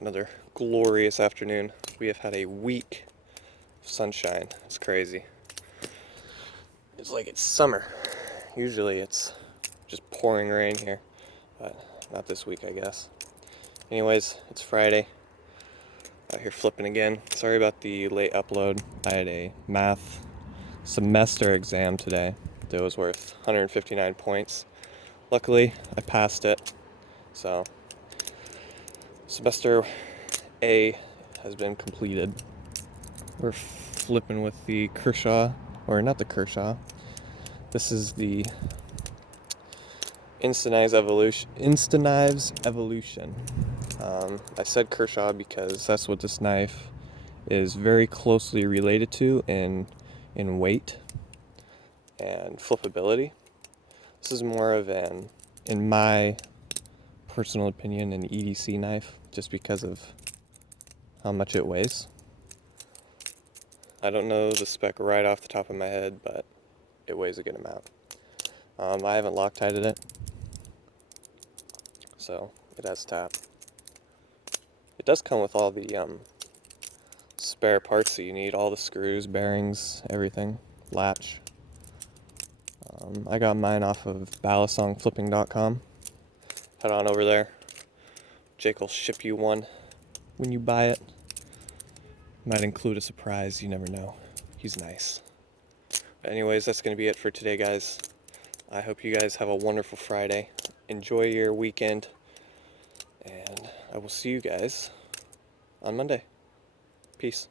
Another glorious afternoon. We have had a week of sunshine. It's crazy. It's like it's summer. Usually it's just pouring rain here, but not this week, I guess. Anyways, it's Friday. Out here flipping again. Sorry about the late upload. I had a math semester exam today that was worth 159 points. Luckily, I passed it. So, semester A has been completed. We're flipping with the Kershaw, or not the Kershaw. This is the Instaknives Evolution. I said Kershaw because that's what this knife is very closely related to in weight and flippability. This is more of in my personal opinion, an EDC knife, just because of how much it weighs. I don't know the spec right off the top of my head, but it weighs a good amount. I haven't Loctited it, so it has tap. It does come with all the spare parts that you need, all the screws, bearings, everything, latch. I got mine off of balisongflipping.com. Head on over there. Jake will ship you one when you buy it. Might include a surprise, you never know. He's nice. But anyways, that's going to be it for today, guys. I hope you guys have a wonderful Friday. Enjoy your weekend. And I will see you guys on Monday. Peace.